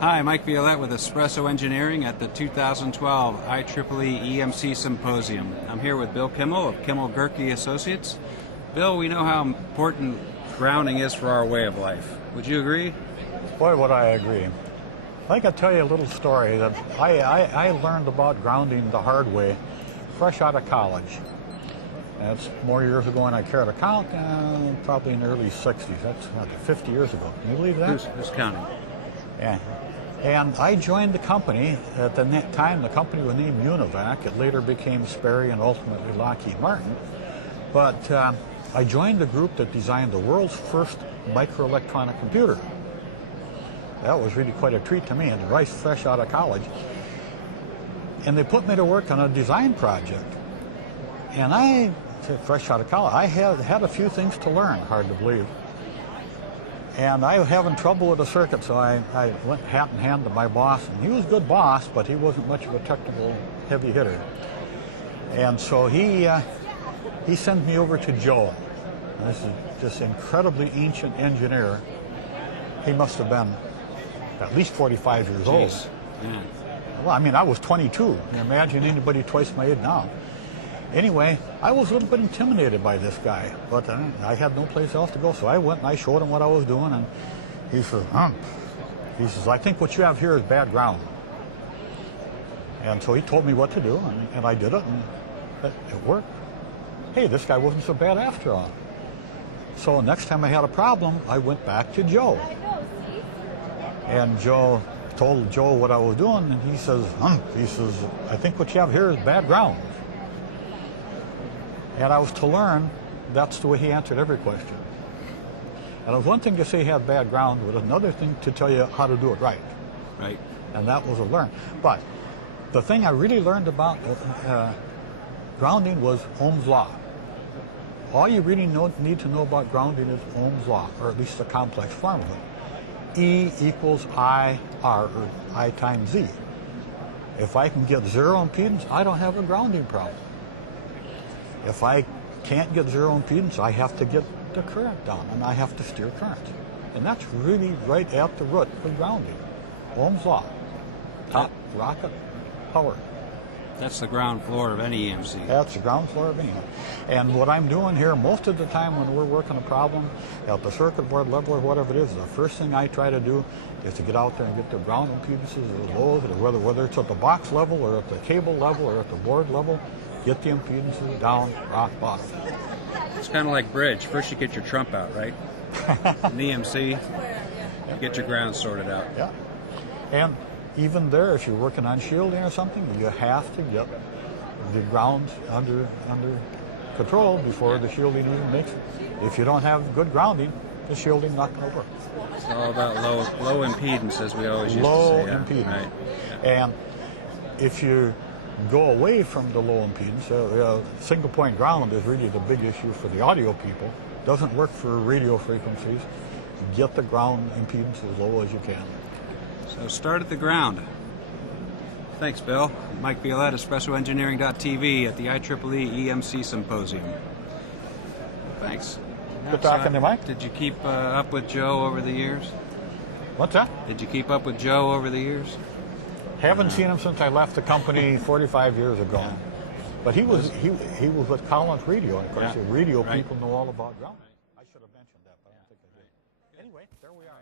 Hi, Mike Violette with Espresso Engineering at the 2012 IEEE EMC Symposium. I'm here with Bill Kimmel of Kimmel-Gerke Associates. Bill, we know how important grounding is for our way of life. Would you agree? Boy, would I agree. I can tell you a little story that I learned about grounding the hard way fresh out of college. That's more years ago than I care to count, probably in the early 60s. That's 50 years ago. Can you believe that? Who's counting? Yeah. And I joined the company. At the time, the company was named Univac. It later became Sperry and ultimately Lockheed Martin. But I joined the group that designed the world's first microelectronic computer. That was really quite a treat to me, and right fresh out of college. And they put me to work on a design project. And I, fresh out of college, I had a few things to learn, hard to believe. And I was having trouble with the circuit, so I went hat in hand to my boss. And he was a good boss, but he wasn't much of a technical heavy hitter. And so he sent me over to Joe. And this is this incredibly ancient engineer. He must have been at least 45 years old. Yeah. Well, I mean, I was 22. Imagine anybody twice my age now. Anyway, I was a little bit intimidated by this guy, but I had no place else to go, so I went and I showed him what I was doing, and he says, I think what you have here is bad ground. And so he told me what to do, and I did it, and it worked. Hey, this guy wasn't so bad after all. So next time I had a problem, I went back to Joe. And Joe told Joe what I was doing, and he says, I think what you have here is bad ground. And I was to learn that's the way he answered every question. And it was one thing to say he had bad ground, but another thing to tell you how to do it right. Right. And that was a learn. But the thing I really learned about grounding was Ohm's law. All you really need to know about grounding is Ohm's law, or at least the complex form of it. E equals IR, or I times Z. If I can get zero impedance, I don't have a grounding problem. If I can't get zero impedance, I have to get the current down, and I have to steer current. And that's really right at the root of grounding. Ohm's law. Top rocket power. That's the ground floor of any EMC. That's the ground floor of any. And what I'm doing here most of the time when we're working a problem at the circuit board level or whatever it is, the first thing I try to do is to get out there and get the ground impedances as low as whether it's at the box level or at the cable level or at the board level. Get the impedances down, rock bottom. It's kind of like bridge. First you get your trump out, right? In EMC, you get your ground sorted out. Yeah. And even there, if you're working on shielding or something, you have to get the ground under control before the shielding even makes it. If you don't have good grounding, the shielding's not going to work. It's all about low impedance, as we always used low to say. Impedance. Right. And if you go away from the low impedance, single point ground is really the big issue for the audio people. Doesn't work for radio frequencies. Get the ground impedance as low as you can. So start at the ground. Thanks, Bill. Mike Violette, EspressoEngineering.tv at the IEEE EMC Symposium. Thanks. Good talking to you, Mike. Did you keep up with Joe over the years? What's that? Did you keep up with Joe over the years? Haven't seen him since I left the company 45 years ago. Yeah. But he was with Collins Radio, and of course, Yeah. the radio Right. people know all about grounding. I should have mentioned that, but I don't think I did. Anyway, there we are.